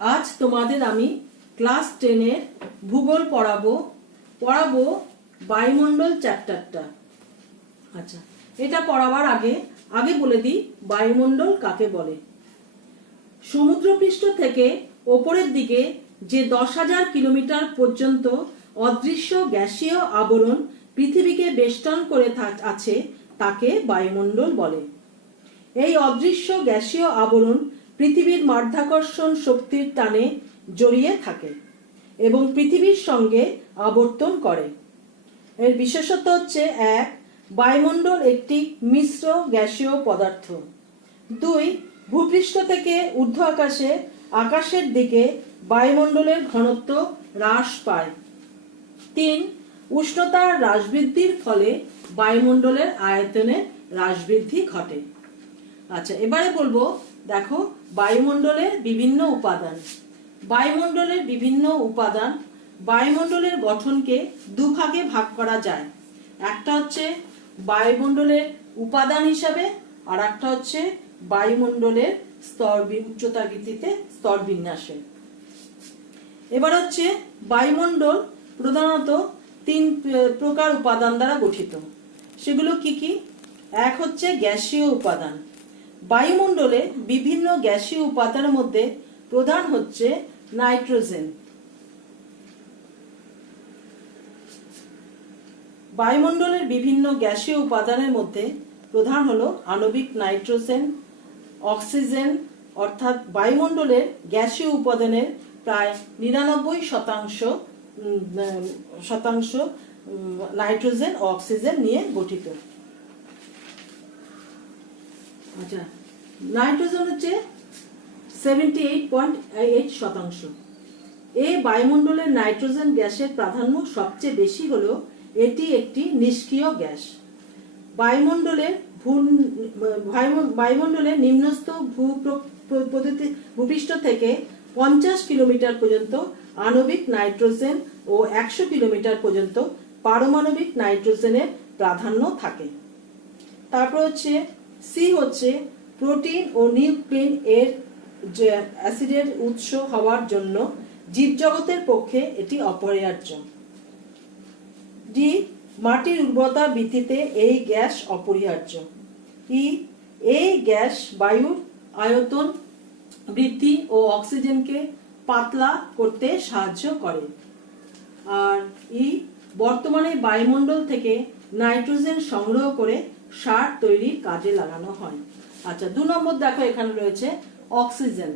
আজ তোমাদের আমি ক্লাস 10 এর ভূগোল পড়াবো বায়ুমণ্ডল চ্যাপ্টারটা। আচ্ছা, এটা পড়াবার আগে বলে দিই বায়ুমণ্ডল কাকে বলে। সমুদ্রপৃষ্ঠ থেকে ওপরের দিকে যে 10,000 কিলোমিটার পর্যন্ত অদৃশ্য গ্যাসীয় আবরণ পৃথিবীকে বেষ্টন করে আছে তাকে বায়ুমণ্ডল বলে। এই অদৃশ্য গ্যাসীয় আবরণ পৃথিবীর মাধ্যাকর্ষণ শক্তির টানে জড়িয়ে থাকে এবং পৃথিবীর সঙ্গে আবর্তন করে। এর বিশেষত্ব হচ্ছে 1. বায়ুমণ্ডল একটি মিশ্র গ্যাসীয় পদার্থ। 2. ভূপৃষ্ঠ থেকে ঊর্ধ্ব আকাশের দিকে বায়ুমণ্ডলের ঘনত্ব হ্রাস পায়। 3. উষ্ণতার হ্রাস বৃদ্ধির ফলে বায়ুমণ্ডলের আয়তনে হ্রাস বৃদ্ধি ঘটে। আচ্ছা, এবারে বলবো, দেখো বায়ুমণ্ডলের বিভিন্ন উপাদান। বায়ুমণ্ডলের গঠনকে দুভাগে ভাগ করা যায়। একটা হচ্ছে বায়ুমণ্ডলের উপাদান হিসাবে, আর একটা হচ্ছে বায়ুমণ্ডলের উচ্চতার ভিত্তিতে স্তর বিন্যাসে। এবার হচ্ছে বায়ুমণ্ডল প্রধানত 3 প্রকার উপাদান দ্বারা গঠিত। সেগুলো কি কি? 1 হচ্ছে গ্যাসীয় উপাদান। বায়ুমণ্ডলে বিভিন্ন গ্যাসীয় উপাদানের মধ্যে প্রধান হচ্ছে নাইট্রোজেন। বায়ুমণ্ডলের বিভিন্ন গ্যাসীয় উপাদানের মধ্যে প্রধান হলো আণবিক নাইট্রোজেন, অক্সিজেন, অর্থাৎ বায়ুমণ্ডলের গ্যাসীয় উপাদানের প্রায় 99% নাইট্রোজেন ও অক্সিজেন নিয়ে গঠিত। আচ্ছা, নাইট্রোজেন হচ্ছে 78.8%। এই বায়ুমণ্ডলের নাইট্রোজেন গ্যাসের প্রাধান্য সবচেয়ে বেশি হলো এটি একটি নিষ্ক্রিয় গ্যাস। বায়ুমণ্ডলের নিম্নস্থ ভূপৃষ্ঠ থেকে 50 কিলোমিটার পর্যন্ত আণবিক নাইট্রোজেন ও 100 কিলোমিটার পর্যন্ত পারমাণবিক নাইট্রোজেনের প্রাধান্য থাকে। তারপর হচ্ছে সি হচ্ছে প্রোটিন ও নিউক্লিন এর অ্যাসিডের উৎস হওয়ার জন্য জীবজগতের পক্ষে এটি অপরিহার্য। ডি, মাটির উর্বরতা বৃদ্ধিতে এই গ্যাস অপরিহার্য। ই, এই গ্যাস বায়ুর আয়তন বৃদ্ধি ও অক্সিজেনকে পাতলা করতে সাহায্য করে। আর ই, বর্তমানে বায়ুমণ্ডল থেকে নাইট্রোজেন সংগ্রহ করে সার তৈরির কাজে লাগানো হয়। আচ্ছা, 2 নম্বর দেখো, এখানে রয়েছে অক্সিজেন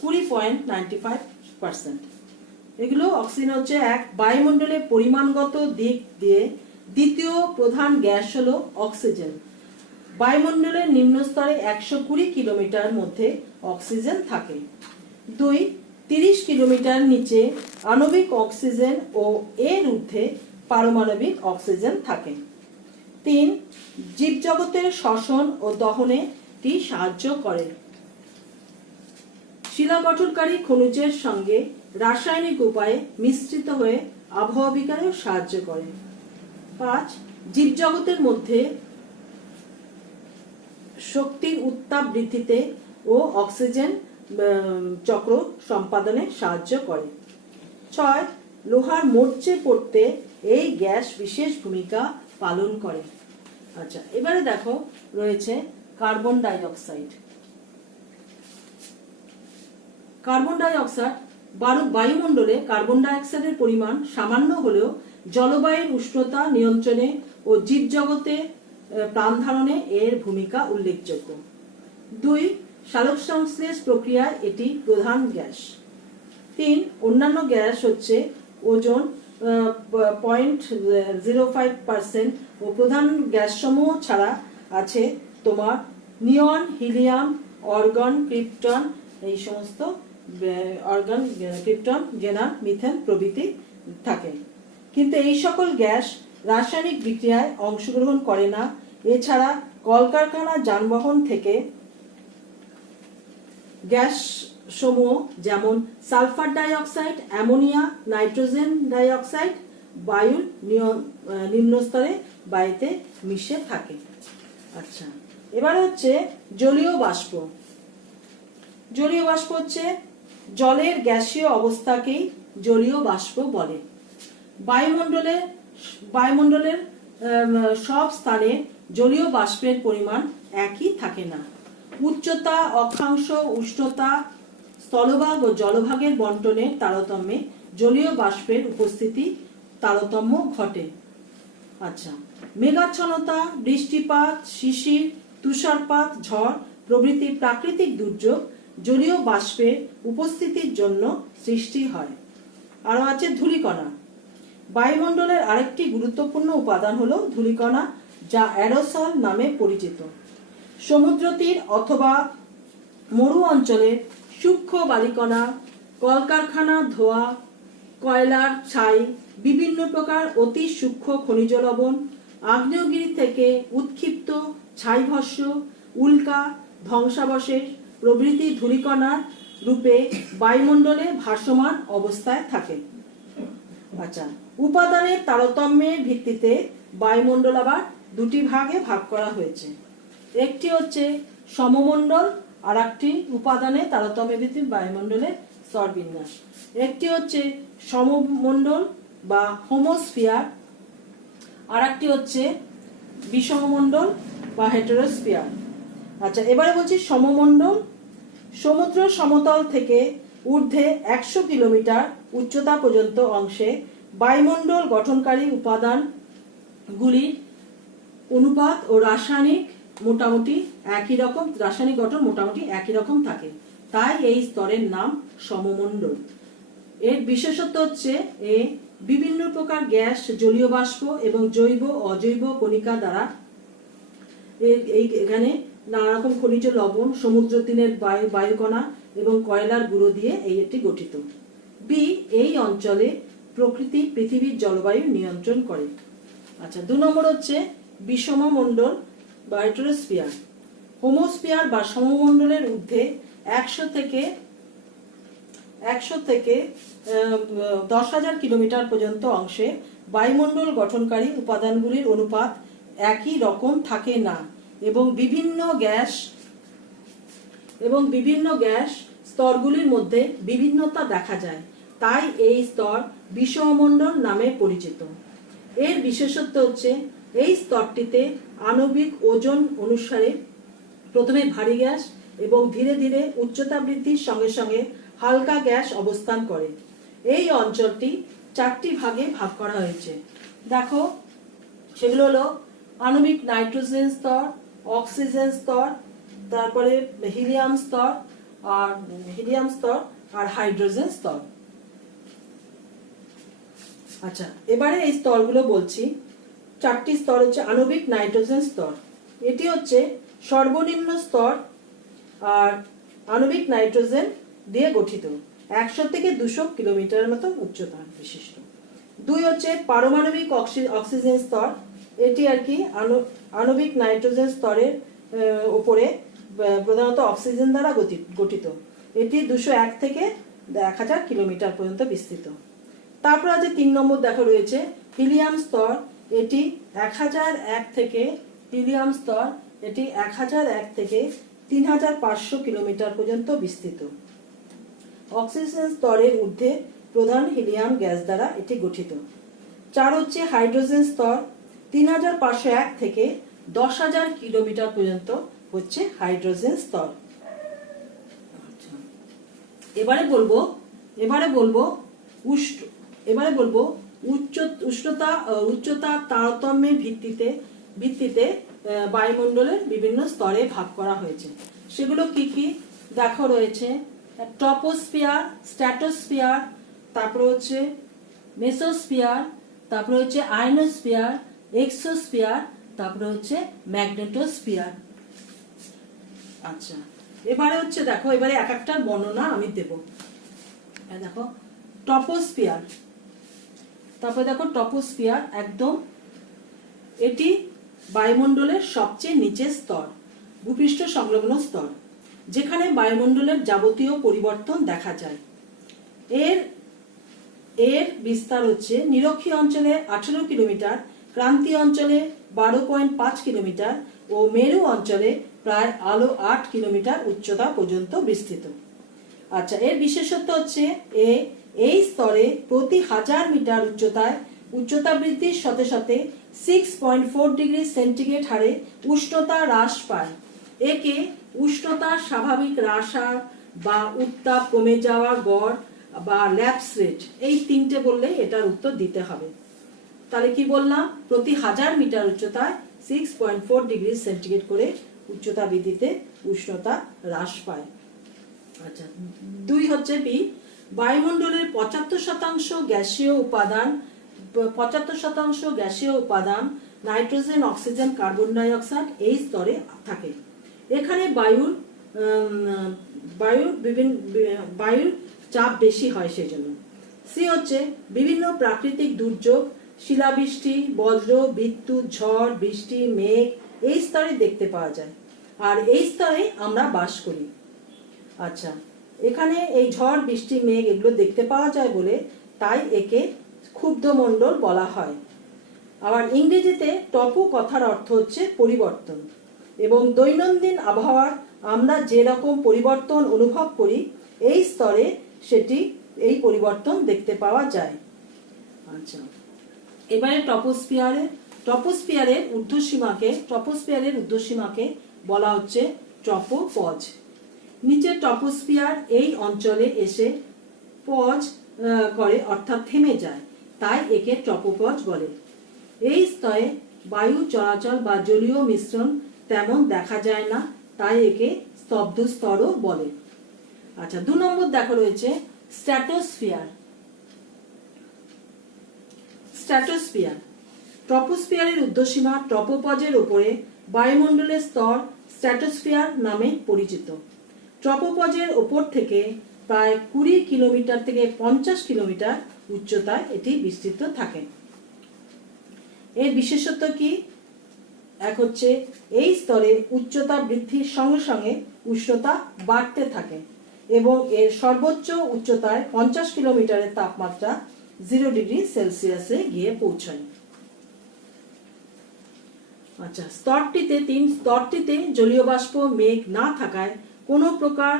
20.95%। এগুলো অক্সিজেন হচ্ছে 1. বায়ুমণ্ডলের পরিমাণগত দিক দিয়ে দ্বিতীয় প্রধান গ্যাস হলো অক্সিজেন। বায়ুমণ্ডলের নিম্নস্তরে 120 কিলোমিটার মধ্যে অক্সিজেন থাকে। 2. 30 কিলোমিটার নিচে আণবিক অক্সিজেন ও এর ঊর্ধ্বে পারমাণবিক অক্সিজেন থাকে। 3. জীবজগতের শ্বসন ও দহনে টি সাহায্য করে। শিলা গঠনকারী খনিজের সঙ্গে রাসায়নিক উপায়ে মিশ্রিত হয়ে আবহাওয়া বিজ্ঞানেও সাহায্য করে। 5. জীবজগতের মধ্যে শক্তির উত্তাপ বৃদ্ধিতে ও অক্সিজেন চক্র সম্পাদনে সাহায্য করে। 6. লোহার মরচে পড়তে এই গ্যাস বিশেষ ভূমিকা পালন করে। আচ্ছা, এবারে দেখো রয়েছে কার্বন ডাই অক্সাইড। বায়ুমণ্ডলে কার্বন ডাই অক্সাইডের পরিমাণ সামান্য হলেও জলবায়ুর উষ্ণতা নিয়ন্ত্রণে ও জীবজগতে প্রাণ ধারণে এর ভূমিকা উল্লেখযোগ্য। 2. সালোক সংশ্লেষ প্রক্রিয়ায় এটি প্রধান গ্যাস। 3. অন্যান্য গ্যাস হচ্ছে ওজোন 0.05% ও প্রধান গ্যাসসমূহ ছাড়া আছে তোমার নিয়ন, হিলিয়াম, অর্গন, ক্রিপ্টন, এই সমস্ত ক্রিপ্টন, জেনান, মিথেন প্রভৃতি থাকে। কিন্তু এই সকল গ্যাস রাসায়নিক বিক্রিয়ায় অংশগ্রহণ করে না। এছাড়া কলকারখানা, যানবাহন থেকে গ্যাস সমূহ যেমন sulphur die oxide, ammonia, nitrogen die oxide বায়ুর নিম্নস্তরে বায়ুতে মিশে থাকে। আচ্ছা, এবার হচ্ছে জলীয় বাষ্প। জলীয় বাষ্প হচ্ছে জলের গ্যাসীয় অবস্থাকেই জলীয় বাষ্প বলে। বায়ুমণ্ডলের সব স্থানে জলীয় বাষ্পের পরিমাণ একই থাকে না। উচ্চতা, অক্ষাংশ, উষ্ণতা, স্থলভাগ ও জলভাগের বন্টনের তারতম্যে জলীয় বাষ্পের উপস্থিতি তারতম্য ঘটে। আচ্ছা, মেঘাচ্ছন্নতা, বৃষ্টিপাত, শিশির, তুষারপাত, ঝড় প্রভৃতি প্রাকৃতিক দুর্যোগ জলীয় বাষ্পের উপস্থিতির জন্য সৃষ্টি হয়। আরো আছে ধূলিকণা। বায়ুমণ্ডলের আরেকটি গুরুত্বপূর্ণ উপাদান হলো ধূলিকণা, যা অ্যারোসল নামে পরিচিত। সমুদ্র তীর অথবা মরু অঞ্চলের সূক্ষ্ম বালিকণা, কলকারখানা ধোঁয়া, কয়লার ছাই, বিভিন্ন প্রকার অতি সূক্ষ্ম খনিজ লবণ, আগ্নেয়গিরি থেকে উৎক্ষিপ্ত ছাইভস্ম, উল্কা, ধ্বংসাবশেষ প্রভৃতি ধূলিকণার রূপে বায়ুমণ্ডলে ভাসমান অবস্থায় থাকে। আচ্ছা, উপাদানের তারতম্যের ভিত্তিতে বায়ুমণ্ডল আবার দুটি ভাগে ভাগ করা হয়েছে। একটি হচ্ছে সমমণ্ডল, আর একটি উপাদানের তারতম্যের ভিত্তিতে বায়ুমণ্ডলের স্তরবিন্যাস। একটি হচ্ছে সমমণ্ডল বা হোমোস্ফিয়ার, আর একটি হচ্ছে বিষমমণ্ডল বা হেটেরোস্ফিয়ার। আচ্ছা, এবারে বলছি সমমণ্ডল। সমুদ্র সমতল থেকে ঊর্ধ্বে 100 কিলোমিটার উচ্চতা পর্যন্ত অংশে বায়ুমণ্ডল গঠনকারী উপাদানগুলির অনুপাত ও রাসায়নিক গঠন মোটামুটি একই রকম থাকে, তাই এই স্তরের নাম সমমণ্ডল। এর বিশেষত্ব হচ্ছে বিভিন্ন প্রকার গ্যাস, জলীয় বাষ্প এবং জৈব অজৈব কণিকা দ্বারা এখানে নানা রকম খনিজ লবণ, সমুদ্র তীরের বায়ুকণা এবং কয়লার গুঁড়ো দিয়ে এটি গঠিত। বি, এই অঞ্চলে প্রকৃতি পৃথিবীর জলবায়ু নিয়ন্ত্রণ করে। আচ্ছা, 2 নম্বর হচ্ছে বিষমমণ্ডল বা হেটেরোস্ফিয়ার। হোমোস্ফিয়ার বা সমমণ্ডলের ঊর্ধ্বে 100 থেকে 10,000 কিলোমিটার পর্যন্ত অংশে বায়ুমণ্ডল গঠনকারী উপাদানগুলির অনুপাত একই রকম থাকে না এবং বিভিন্ন গ্যাস স্তরগুলির মধ্যে বিভিন্নতা দেখা যায়, তাই এই স্তর বিষমমণ্ডল নামে পরিচিত। এর বিশেষত্ব হচ্ছে এই স্তরটিতে আণবিক ওজন অনুসারে প্রথমে ভারী গ্যাস এবং ধীরে ধীরে উচ্চতা বৃদ্ধির সঙ্গে সঙ্গে হালকা গ্যাস অবস্থান করে। এই অঞ্চলটি 4টি ভাগে ভাগ করা হয়েছে। দেখো, সেগুলো হলো আণবিক নাইট্রোজেন স্তর, অক্সিজেন স্তর, তারপরে হিলিয়াম স্তর আর হাইড্রোজেন স্তর। আচ্ছা, এবারে এই স্তরগুলো বলছি। 4টি স্তর হচ্ছে আণবিক নাইট্রোজেন স্তর। এটি হচ্ছে সর্বনিম্ন স্তর আর আণবিক নাইট্রোজেন দিয়ে গঠিত, 100 থেকে 200 কিলোমিটারের মতো উচ্চতা বিশিষ্ট। 2 হচ্ছে পারমাণবিক অক্সিজেন স্তর। এটি আর কি আণবিক নাইট্রোজেন স্তরের উপরে প্রধানত অক্সিজেন দ্বারা গঠিত। এটি 201 থেকে 1000 কিলোমিটার পর্যন্ত বিস্তৃত। তারপর আছে 3 নম্বর দেখা রয়েছে হিলিয়াম স্তর। এটি 1001 থেকে 3500 কিলোমিটার পর্যন্ত বিস্তৃত। অক্সিজেন স্তরের ঊর্ধ্বে প্রধান হিলিয়াম গ্যাস দ্বারা এটি গঠিত। 4 হচ্ছে হাইড্রোজেন স্তর। 3501 থেকে 10,000 কিলোমিটার পর্যন্ত হচ্ছে হাইড্রোজেন স্তর। এবারে বলবো উচ্চতা তারতম্যের ভিত্তিতে বায়ুমণ্ডলের বিভিন্ন স্তরে ভাগ করা হয়েছে। সেগুলো কি কি দেখো রয়েছে ট্রপোস্ফিয়ার, স্ট্র্যাটোস্ফিয়ার, তারপরে হচ্ছে মেসোস্ফিয়ার, তারপরে হচ্ছে আয়নোস্ফিয়ার, এক্সোস্ফিয়ার, তারপরে হচ্ছে ম্যাগনেটোস্ফিয়ার। আচ্ছা, এবারে হচ্ছে দেখো, এবারে এক একটার বর্ণনা আমি দেব। দেখো ট্রপোস্ফিয়ার, তারপরে দেখো ট্রপোস্ফিয়ার একদম এটি বায়ুমণ্ডলের সবচেয়ে নিচের স্তর, ভূপৃষ্ঠ সংলগ্ন স্তর, যেখানে বায়ুমণ্ডলের যাবতীয় পরিবর্তন দেখা যায়। এর বিস্তার হচ্ছে নিরক্ষীয় অঞ্চলে 18 কিলোমিটার, ক্রান্তীয় অঞ্চলে 12.5 কিলোমিটার ও মেরু অঞ্চলে প্রায় আলো 8 কিলোমিটার উচ্চতা পর্যন্ত বিস্তৃত। আচ্ছা, এর বিশেষত্ব হচ্ছে এই স্তরে প্রতি 1000 মিটার উচ্চতা বৃদ্ধির সাথে সাথে 6.4 ডিগ্রি সেন্টিগ্রেড হারে উষ্ণতা হ্রাস পায়। একে উষ্ণতার স্বাভাবিক হ্রাস হার বা উত্তাপ কমে যাওয়া গড় বা ল্যাপস রেট, এই তিনটে বললে এটার উত্তর দিতে হবে। তাহলে কি বললাম, প্রতি 1000 মিটার উচ্চতায় 6.4 ডিগ্রি সেন্টিগ্রেড করে উচ্চতা বৃদ্ধিতে উষ্ণতা হ্রাস পায়। আচ্ছা, 2 হচ্ছে বি, বায়ুমণ্ডলের 75% গ্যাসীয় উপাদান nitrogen, oxygen, carbon die oxide এই স্তরে থাকে। এখানে বায়ুর চাপ বেশি হয় সেই জন্য। সি হচ্ছে বিভিন্ন প্রাকৃতিক দুর্যোগ, শিলাবৃষ্টি, বজ্র, বিদ্যুৎ, ঝড়, বৃষ্টি, মেঘ এই স্তরে দেখতে পাওয়া যায়, আর এই স্তরে আমরা বাস করি। আচ্ছা, এখানে এই ঝড়, বৃষ্টি, মেঘ এগুলো দেখতে পাওয়া যায় বলে তাই একে ক্ষুব্ধমণ্ডল বলা হয়। আবার ইংরেজিতে টপো কথার অর্থ হচ্ছে পরিবর্তন, এবং দৈনন্দিন আবহাওয়ার আমরা যে রকম পরিবর্তন অনুভব করি এই স্তরে এই পরিবর্তন দেখতে পাওয়া যায়। আচ্ছা, এবারে ট্রপোস্ফিয়ারের ঊর্ধ্বসীমাকে বলা হচ্ছে ট্রপোপজ। নিচে ট্রপোস্ফিয়ার এই অঞ্চলে এসে পজ করে, অর্থাৎ থেমে যায়, তাই একে ট্রপোপজ বলে। এই স্তরে বায়ু চলাচল বা জলীয় মিশ্রণ তেমন দেখা যায় না, তাই একে স্তব্ধ স্তরও বলে। আচ্ছা, 2 নম্বর দেখো রয়েছে স্ট্র্যাটোস্ফিয়ার। ট্রপোস্ফিয়ারের ঊর্ধ্বসীমা ট্রপোপজের উপরে বায়ুমণ্ডলের স্তর স্ট্র্যাটোস্ফিয়ার নামে পরিচিত। ট্রপোপজের ওপর থেকে প্রায় 20 কিলোমিটার থেকে 50 কিলোমিটার উচ্চতায় এটি বিস্তৃত থাকে। এর বিশেষত্ব কি? এক হচ্ছে এই স্তরে উচ্চতা বৃদ্ধির সঙ্গে সঙ্গে উষ্ণতা বাড়তে থাকে এবং এর সর্বোচ্চ উচ্চতায় 50 কিলোমিটারের তাপমাত্রা 0 ডিগ্রি সেলসিয়াসে গিয়ে পৌঁছায়। আচ্ছা, স্তরটিতে জলীয় বাষ্প, মেঘ না থাকায় কোনো প্রকার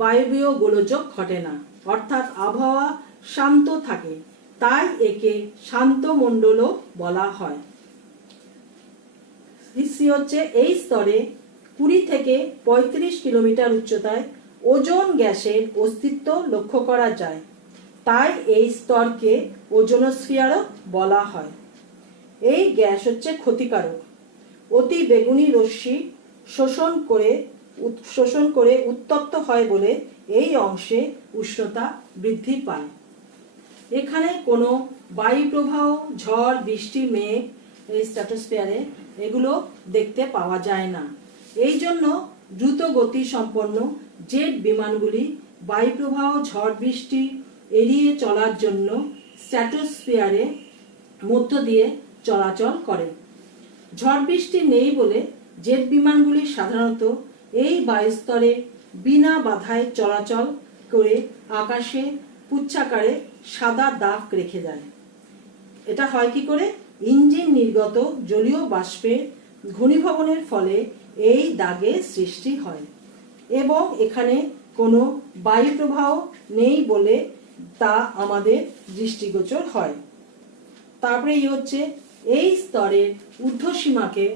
বায়বীয় গোলযোগ ঘটে না, অর্থাৎ আবহাওয়া শান্ত থাকে, তাই একে শান্ত মণ্ডলও বলা হয়। হচ্ছে এই স্তরে 20 থেকে 35 কিলোমিটার উচ্চতায় ওজোন গ্যাসের অস্তিত্ব লক্ষ্য করা যায়, তাই এই স্তরকে ওজোনোস্ফিয়ারও বলা হয়। এই গ্যাস হচ্ছে ক্ষতিকারক, অতি বেগুনি রশ্মি শোষণ করে উত্তপ্ত হয় বলে এই অংশে উষ্ণতা বৃদ্ধি পায়। এখানে কোনো বায়ু প্রবাহ, ঝড়, বৃষ্টি, মেঘ এই স্ট্র্যাটোস্ফিয়ারে এগুলো দেখতে পাওয়া যায় না। এই জন্য দ্রুত গতি সম্পন্ন জেট বিমানগুলি বায়ু প্রবাহ, ঝড়, বৃষ্টি এড়িয়ে চলার জন্য স্ট্র্যাটোস্ফিয়ারের মধ্য দিয়ে চলাচল করে। ঝড় বৃষ্টি নেই বলে জেট বিমানগুলি সাধারণত এই বায়ুস্তরে বিনা বাধায় চলাচল করে আকাশে পুচ্ছাকারে সাদা দাগ রেখে দেয়। এটা হয় কি করে? ইঞ্জিন নির্গত জলীয় বাষ্পের ঘনীভবনের ফলে এই দাগের সৃষ্টি হয় এবং এখানে কোনো বায়ু প্রবাহ নেই বলে তা আমাদের দৃষ্টিগোচর হয়। তারপরে হচ্ছে এই স্তরের ঊর্ধ্বসীমাকে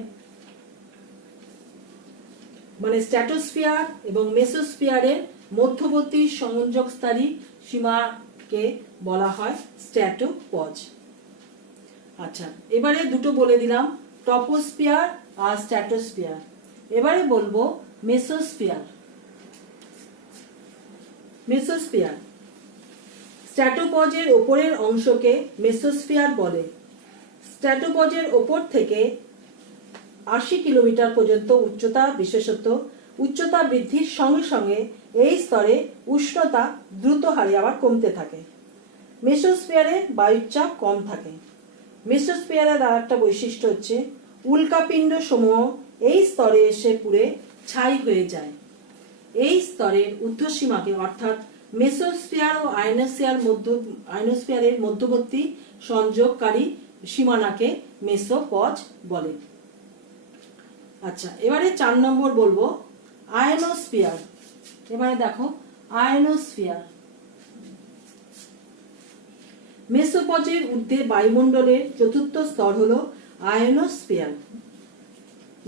মানে স্ট্র্যাটোস্ফিয়ার এবং মেসোস্ফিয়ারের মধ্যবর্তী সংযোগস্থানী সীমাকে বলা হয় স্ট্র্যাটোপজ। আচ্ছা, এবারে দুটো বলে দিলাম, ট্রপোস্ফিয়ার আর স্ট্র্যাটোস্ফিয়ার। এবারে বলবো মেসোস্ফিয়ার। স্ট্র্যাটোপজের ওপরের অংশকে মেসোস্ফিয়ার বলে। স্ট্র্যাটোপজের ওপর থেকে 80 কিলোমিটার পর্যন্ত উচ্চতা বৃদ্ধির সঙ্গে সঙ্গে এই স্তরে উষ্ণতা দ্রুত হারে আবার কমতে থাকে। মেসোস্ফিয়ারে বায়ুচাপ কম থাকে। মেসোস্ফিয়ারের আর একটা বৈশিষ্ট্য হচ্ছে উল্কাপিণ্ড সমূহ এই স্তরে এসে পুড়ে ছাই হয়ে যায়। এই স্তরের ঊর্ধ্বসীমাকে অর্থাৎ মেসোস্ফিয়ার ও আয়নোস্ফিয়ারের মধ্যবর্তী সংযোগকারী সীমানাকে মেসোপজ বলে। আচ্ছা, এবারে 4 নম্বর বলবো আয়নোস্ফিয়ার। এবারে দেখো আয়নোস্ফিয়ার। মেসোপজের ঊর্ধ্বে বায়ুমণ্ডলের চতুর্থ স্তর হলো আয়নোস্ফিয়ার।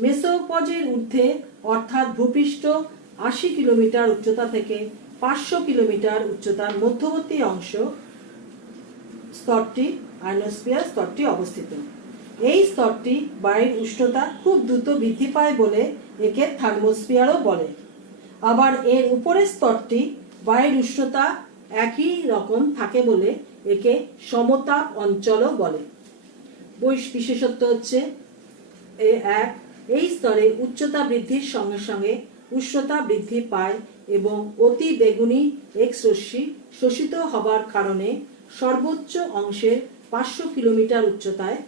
মেসোপজের ঊর্ধ্বে অর্থাৎ ভূপৃষ্ঠ 80 কিলোমিটার উচ্চতা থেকে 500 কিলোমিটার উচ্চতার মধ্যবর্তী অংশ স্তরটি আয়নোস্ফিয়ার স্তরটি অবস্থিত। এই স্তরটি বায়ুর উষ্ণতা খুব দ্রুত বৃদ্ধি পায় বলে একে থার্মোস্ফিয়ারও বলে। আবার এর উপরের স্তরটি বায়ুর উষ্ণতা একই রকম থাকে বলে একে সমতাপ অঞ্চলও বলে। বিশেষত্ব হচ্ছে এক, এই স্তরে উচ্চতা বৃদ্ধির সঙ্গে সঙ্গে উষ্ণতা বৃদ্ধি পায় এবং অতি বেগুনি এক্স রশ্মি শোষিত হবার কারণে সর্বোচ্চ অংশের 500 কিলোমিটার উচ্চতায়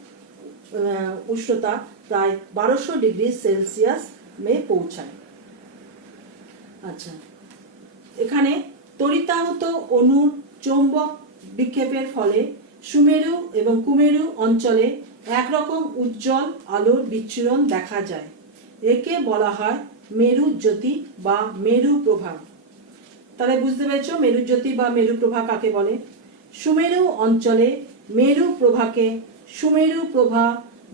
উষ্ণতা প্রায় 1200 ডিগ্রি সেলসিয়াস পৌঁছায়। আচ্ছা, এখানে তড়িতাহত অণুর চৌম্বক বিক্ষেপের ফলে সুমেরু এবং কুমেরু অঞ্চলে একরকম উজ্জ্বল আলোর বিচ্ছুরণ দেখা যায়। একে বলা হয় মেরু জ্যোতি বা মেরু প্রভা। তাহলে বুঝতে পেরেছো মেরু জ্যোতি বা মেরু প্রভা কাকে বলে। সুমেরু অঞ্চলে মেরু প্রভাকে সুমেরু প্রভা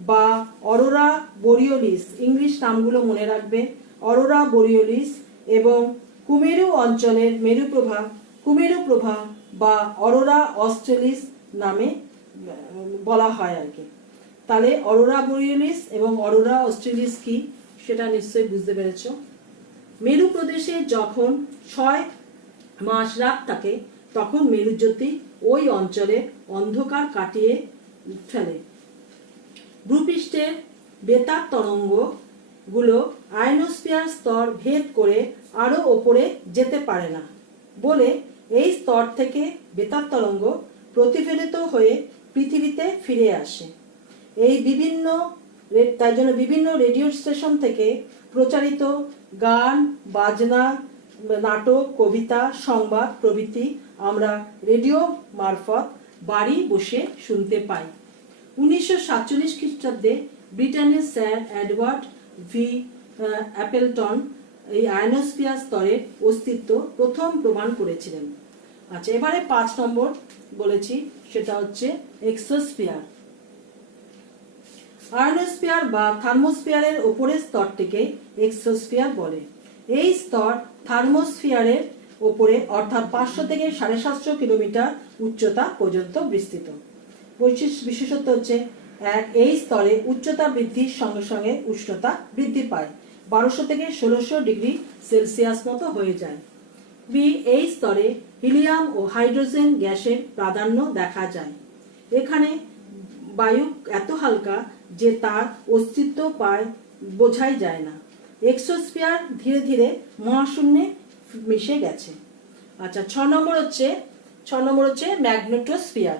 বা অরোরা বোরিওলিস, ইংলিশ নামগুলো মনে রাখবে, অরোরা বোরিওলিস, এবং কুমেরু অঞ্চলের মেরু প্রভা কুমেরু প্রভা বা অরোরা অস্ট্রেলিস নামে বলা হয় আর কি। তাহলে অরোরা বোরিওলিস এবং অরোরা অস্ট্রেলিস কি সেটা নিশ্চয়ই বুঝতে পেরেছো। মেরু প্রদেশে যখন 6 মাস রাত থাকে তখন মেরুজ্যোতি ওই অঞ্চলে অন্ধকার কাটিয়ে ফেলে। ভূপৃষ্ঠের বেতার তরঙ্গ গুলো আয়নোস্ফিয়ার স্তর ভেদ করে আরো ওপরে যেতে পারে না বলে এই স্তর থেকে বেতার তরঙ্গ প্রতিফলিত হয়ে পৃথিবীতে ফিরে আসে। তাই জন্য বিভিন্ন রেডিও স্টেশন থেকে প্রচারিত গান, বাজনা, নাটক, কবিতা, সংবাদ প্রভৃতি আমরা রেডিও মারফত বাড়ি বসে শুনতে পাই। 1947 খ্রিস্টাব্দে ব্রিটেনের স্যার এডওয়ার্ড ভি অ্যাপেলটন এই আয়নোস্ফিয়ার স্তরের অস্তিত্ব প্রথম প্রমাণ করেছিলেন। আচ্ছা, এবারে 5 নম্বর বলেছি, সেটা হচ্ছে এক্সোস্ফিয়ার। আয়নোস্ফিয়ার বা থার্মোস্ফিয়ারের উপরের স্তরটিকে এক্সোস্ফিয়ার বলে। এই স্তর থার্মোস্ফিয়ারের উপরে অর্থাৎ 500 থেকে 750 কিলোমিটার উচ্চতা পর্যন্ত বিস্তৃত। বিশেষত্ব হচ্ছে এক, এই স্তরে উচ্চতা বৃদ্ধির সঙ্গে সঙ্গে উষ্ণতা বৃদ্ধি পায়, 1200 থেকে 1600 ডিগ্রি সেলসিয়াস মতো হয়ে যায়। বি, এই স্তরে হিলিয়াম ও হাইড্রোজেন গ্যাসের প্রাধান্য দেখা যায়। এখানে বায়ু এত হালকা যে তার অস্তিত্ব প্রায় বোঝাই যায় না। এক্সোস্ফিয়ার ধীরে ধীরে মহাশূন্যে মিশে গেছে। আচ্ছা, 6 নম্বর হচ্ছে ম্যাগনেটোস্ফিয়ার।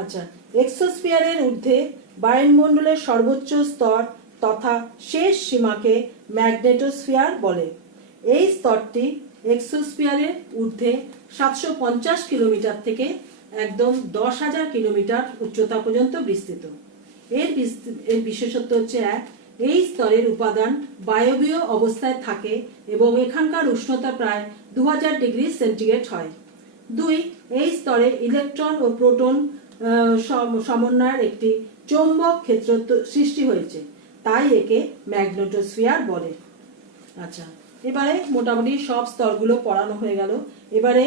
আচ্ছা, এক্সোস্ফিয়ারের ঊর্ধ্বে বায়ুমণ্ডলের সর্বোচ্চ স্তর তথা শেষ সীমাকে ম্যাগনেটোস্ফিয়ার বলে। এই স্তরটি এক্সোস্ফিয়ারের ঊর্ধ্বে 750 কিলোমিটার থেকে একদম 10,000 কিলোমিটার উচ্চতা পর্যন্ত বিস্তৃত। এর বিশেষত্ব হচ্ছে এক, এই স্তরের উপাদান বায়বীয় অবস্থায় থাকে এবং এখানকার উষ্ণতা প্রায় 2000 ডিগ্রি সেন্টিগ্রেড হয়। 2, এই স্তরে ইলেকট্রন ও প্রোটন সমন্বয়ের একটি চৌম্বক ক্ষেত্র সৃষ্টি হয়েছে, তাই একে ম্যাগনেটোস্ফিয়ার বলে। আচ্ছা, এবারে মোটামুটি সব স্তরগুলো পড়ানো হয়ে গেল। এবারে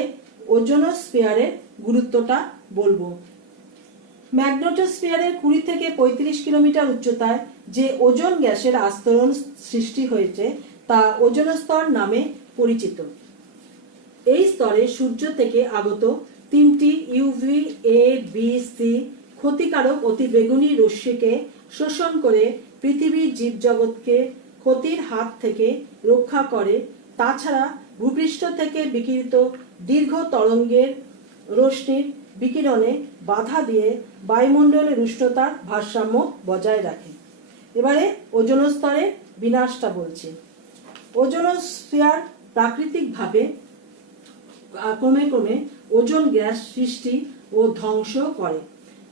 ওজোনোস্ফিয়ারের গুরুত্বটা বলবো। ম্যাগনেটোস্ফিয়ারের 20 থেকে 35 কিলোমিটার উচ্চতায় যে ওজোন গ্যাসের আস্তরণ সৃষ্টি হয়েছে তা ওজোনস্তর নামে পরিচিত। এই স্তরে সূর্য থেকে আগত 3টি ইউভি এ বি সি ক্ষতিকারক অতি বেগুনি রশ্মিকে শোষণ করে পৃথিবীর জীবজগৎকে ক্ষতির হাত থেকে রক্ষা করে। তাছাড়া ভূপৃষ্ঠ থেকে বিকিরিত দীর্ঘ তরঙ্গের রশ্মির বিকিরণে বাধা দিয়ে বায়ুমণ্ডলের উষ্ণতার ভারসাম্য বজায় রাখে। এবারে ওজোনস্তরের বিনাশটা বলছি। ওজোনোস্ফিয়ার প্রাকৃতিকভাবে ক্রমে ক্রমে ওজোন গ্যাস সৃষ্টি ও ধ্বংস করে,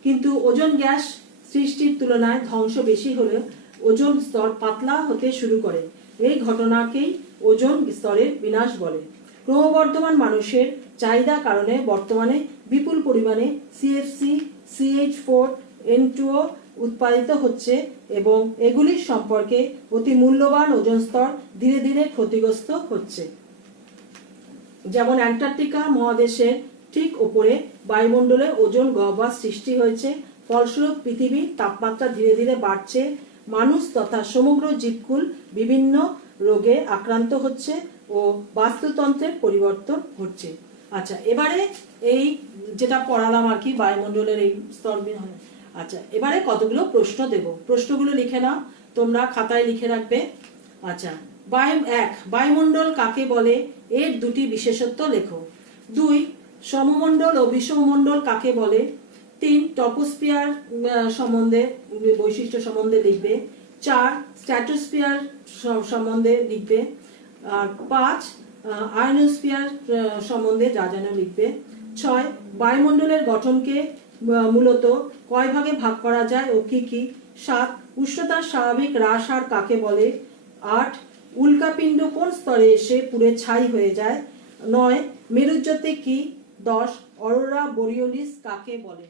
কিন্তু ওজোন গ্যাস সৃষ্টির তুলনায় ধ্বংস বেশি হলেও ওজোন স্তর পাতলা হতে শুরু করে। এই ঘটনাকেই ওজোন স্তরের বিনাশ বলে। ক্রমবর্ধমান মানুষের চাহিদা কারণে বর্তমানে বিপুল পরিমাণে সিএফসি, CH4, N2O উৎপাদিত হচ্ছে এবং এগুলির সম্পর্কে অতি মূল্যবান ওজোন স্তর ধীরে ধীরে ক্ষতিগ্রস্ত হচ্ছে। যেমন অ্যান্টার্কটিকা মহাদেশের ঠিক ওপরে বায়ুমণ্ডলে ওজোন গহ্বর সৃষ্টি হয়েছে। ফলস্বরূপ পৃথিবীর তাপমাত্রা ধীরে ধীরে বাড়ছে। মানুষ তথা সমগ্র জীবকুল বিভিন্ন রোগে আক্রান্ত হচ্ছে ও বাস্তুতন্ত্রের পরিবর্তন ঘটছে। আচ্ছা, এবারে এই যেটা পড়ালাম আর কি, বায়ুমণ্ডলের এই স্তর। আচ্ছা, এবারে কতগুলো প্রশ্ন দেব, প্রশ্নগুলো লিখে নাও, তোমরা খাতায় লিখে রাখবে। আচ্ছা, বায়ুমণ্ডল কাকে বলে, এর দুটি বিশেষত্ব লেখো। 2, সমমণ্ডল ও বিষমমণ্ডল কাকে বলে। 3, টপোস্ফিয়ার সম্বন্ধে বৈশিষ্ট্য সম্বন্ধে লিখবে। 4, স্ট্র্যাটোস্ফিয়ার সম্বন্ধে লিখবে। আর 5, আয়নোস্ফিয়ার সম্বন্ধে যা জানো লিখবে। 6, বায়ুমণ্ডলের গঠনকে মূলত কয় ভাগে ভাগ করা যায় ও কি কি। 7, উষ্ণতার স্বাভাবিক হ্রাস হার কাকে বলে। 8, উল্কাপিণ্ড কোন স্তরে এসে পুড়ে ছাই হয়ে যায়। 9, মেরুজ্যোতি কি। 10, অরোরা বোরিওলিস কাকে বলে।